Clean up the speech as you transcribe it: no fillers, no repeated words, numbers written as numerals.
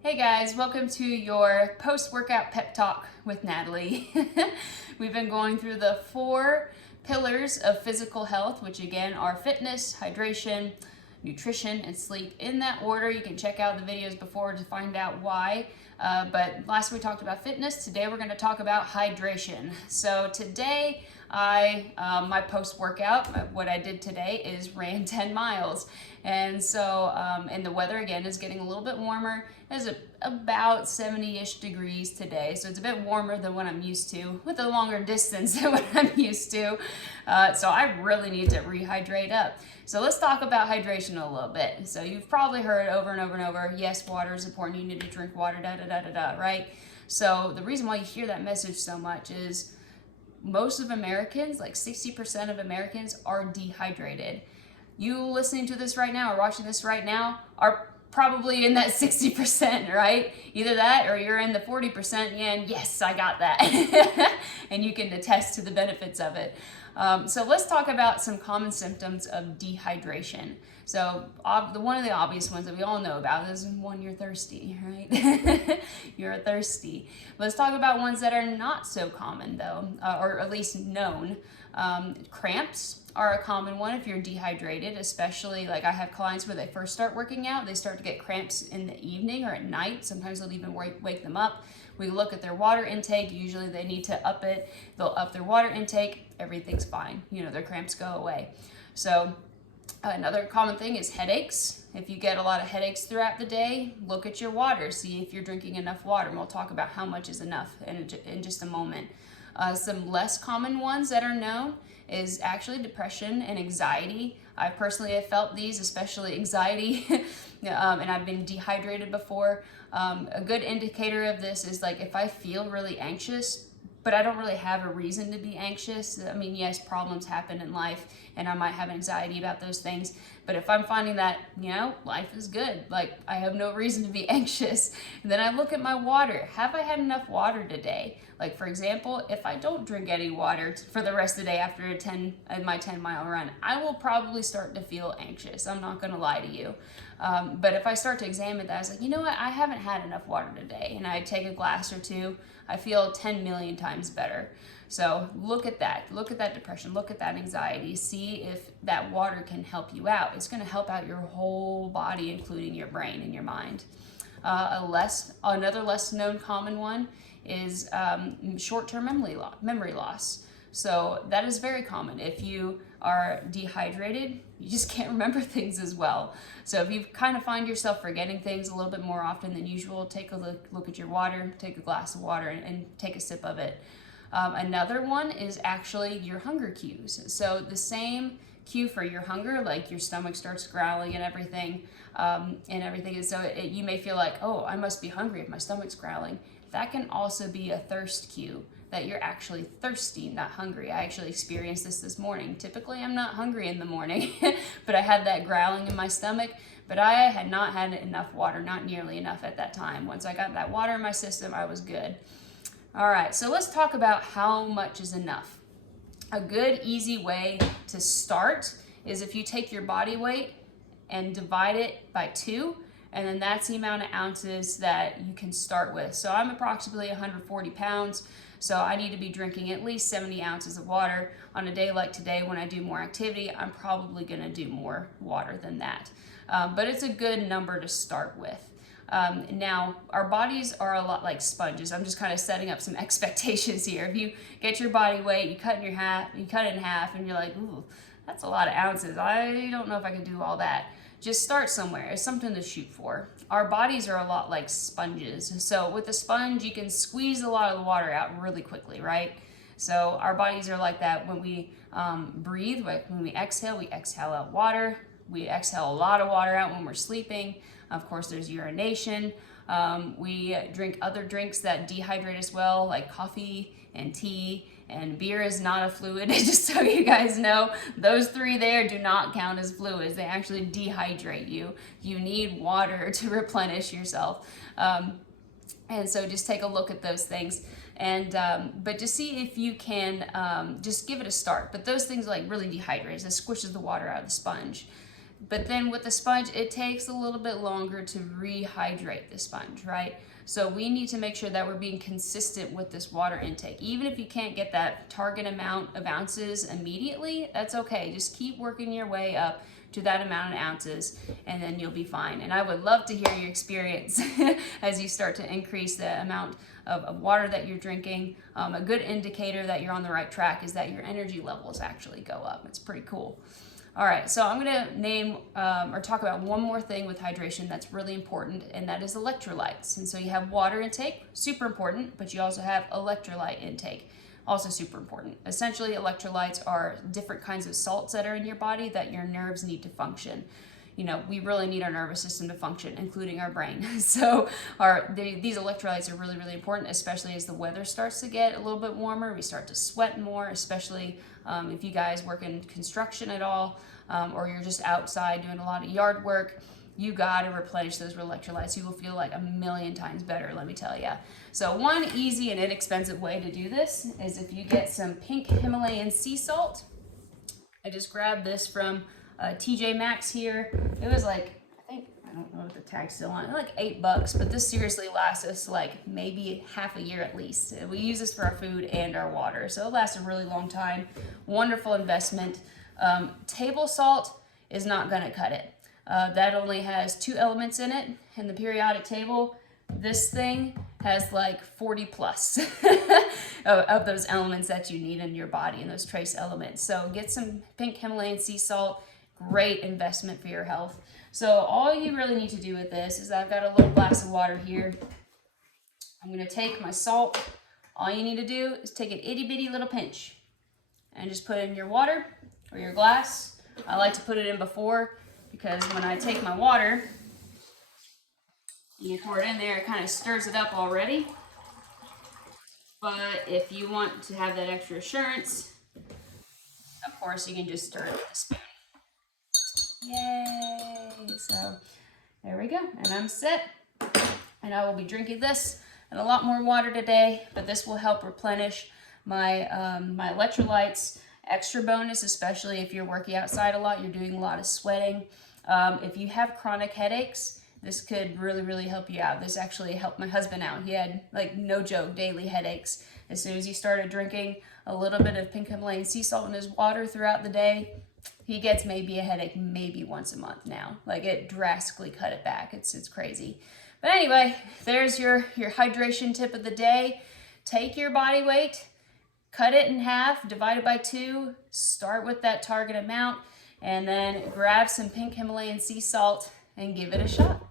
Hey guys, welcome to your post-workout pep talk with Natalie. We've been going through the 4 pillars of physical health, which again are fitness, hydration, nutrition, and sleep. In that order, you can check out the videos before to find out why. But last we talked about fitness. Today we're going to talk about hydration. So today my post-workout, what I did today is ran 10 miles. And so, and the weather again is getting a little bit warmer. It's about 70-ish degrees today. So it's a bit warmer than what I'm used to, with a longer distance than what I'm used to. So I really need to rehydrate up. So let's talk about hydration a little bit. So you've probably heard over and over and over, yes, water is important. You need to drink water, da da da da da, right? So the reason why you hear that message so much is most of Americans, like 60% of Americans, are dehydrated. You listening to this right now or watching this right now are probably in that 60%, right? Either that or you're in the 40% and yes, I got that. And you can attest to the benefits of it. So let's talk about some common symptoms of dehydration. So one of the obvious ones that we all know about is one, you're thirsty, right? You're thirsty. Let's talk about ones that are not so common though, or at least known. Cramps are a common one if you're dehydrated, especially like I have clients where they first start working out, they start to get cramps in the evening or at night. Sometimes they'll even wake them up. We look at their water intake. Usually they need to up it. They'll up their water intake. Everything's fine. You know, their cramps go away. So another common thing is headaches. If you get a lot of headaches throughout the day, look at your water. See if you're drinking enough water. And we'll talk about how much is enough in just a moment. Some less common ones that are known is actually depression and anxiety. I personally have felt these, especially anxiety, and I've been dehydrated before. A good indicator of this is like if I feel really anxious, but I don't really have a reason to be anxious. I mean, yes, problems happen in life and I might have anxiety about those things. But if I'm finding that, you know, life is good, like I have no reason to be anxious, and then I look at my water. Have I had enough water today? Like for example, if I don't drink any water for the rest of the day after my 10-mile run, I will probably start to feel anxious. I'm not gonna lie to you. But if I start to examine that, I was like, you know what, I haven't had enough water today, and I take a glass or two, I feel 10 million times better. So look at that depression, look at that anxiety, see if that water can help you out. It's gonna help out your whole body, including your brain and your mind. Another less known common one is short-term memory loss. So that is very common. If you are dehydrated, you just can't remember things as well. So if you kind of find yourself forgetting things a little bit more often than usual, take a look at your water, take a glass of water and take a sip of it. Another one is actually your hunger cues. So the same cue for your hunger, like your stomach starts growling and everything. And so you may feel like, oh, I must be hungry if my stomach's growling. That can also be a thirst cue, that you're actually thirsty, not hungry. I actually experienced this morning. Typically, I'm not hungry in the morning, but I had that growling in my stomach, but I had not had enough water, not nearly enough at that time. Once I got that water in my system, I was good. All right, so let's talk about how much is enough. A good, easy way to start is if you take your body weight and divide it by 2, and then that's the amount of ounces that you can start with. So I'm approximately 140 pounds, so I need to be drinking at least 70 ounces of water. On a day like today when I do more activity, I'm probably gonna do more water than that. But it's a good number to start with. Now, our bodies are a lot like sponges. I'm just kind of setting up some expectations here. If you get your body weight, you cut it in half, and you're like, ooh, that's a lot of ounces. I don't know if I can do all that. Just start somewhere. It's something to shoot for. Our bodies are a lot like sponges. So with a sponge, you can squeeze a lot of the water out really quickly, right? So our bodies are like that. When we breathe, like when we exhale out water. We exhale a lot of water out when we're sleeping. Of course, there's urination. We drink other drinks that dehydrate as well, like coffee and tea, and beer is not a fluid, just so you guys know. Those 3 there do not count as fluids. They actually dehydrate you. You need water to replenish yourself. And so just take a look at those things. And but just see if you can just give it a start. But those things like really dehydrate, it squishes the water out of the sponge. But then with the sponge, it takes a little bit longer to rehydrate the sponge, right? So we need to make sure that we're being consistent with this water intake. Even if you can't get that target amount of ounces immediately, that's okay. Just keep working your way up to that amount of ounces, and then you'll be fine. And I would love to hear your experience as you start to increase the amount of water that you're drinking. A good indicator that you're on the right track is that your energy levels actually go up. It's pretty cool. All right, so I'm gonna name or talk about one more thing with hydration that's really important, and that is electrolytes. And so you have water intake, super important, but you also have electrolyte intake, also super important. Essentially, electrolytes are different kinds of salts that are in your body that your nerves need to function. You know, we really need our nervous system to function, including our brain. So these electrolytes are really, really important, especially as the weather starts to get a little bit warmer. We start to sweat more, especially if you guys work in construction at all, or you're just outside doing a lot of yard work. You gotta replenish those electrolytes. You will feel like a million times better, let me tell you. So one easy and inexpensive way to do this is if you get some pink Himalayan sea salt. I just grabbed this from TJ Maxx here. It was like, I don't know if the tag's still on, like $8, but this seriously lasts us like maybe half a year at least. We use this for our food and our water, so it lasts a really long time. Wonderful investment. Table salt is not gonna cut it. That only has 2 elements in it. In the periodic table, this thing has like 40 plus of those elements that you need in your body and those trace elements. So get some pink Himalayan sea salt, great investment for your health. So all you really need to do with this is I've got a little glass of water here. I'm gonna take my salt. All you need to do is take an itty bitty little pinch and just put it in your water or your glass. I like to put it in before, because when I take my water, you pour it in there, it kind of stirs it up already. But if you want to have that extra assurance, of course, you can just stir it with a spoon. Yay! So there we go, and I'm set. And I will be drinking this and a lot more water today, but this will help replenish my my electrolytes. Extra bonus, especially if you're working outside a lot, you're doing a lot of sweating. If you have chronic headaches, this could really, really help you out. This actually helped my husband out. He had, like, no joke, daily headaches. As soon as he started drinking a little bit of pink Himalayan sea salt in his water throughout the day, he gets maybe a headache maybe once a month now. Like, it drastically cut it back. It's crazy. But anyway, there's your hydration tip of the day. Take your body weight, cut it in half, divide it by 2, start with that target amount, and then grab some pink Himalayan sea salt and give it a shot.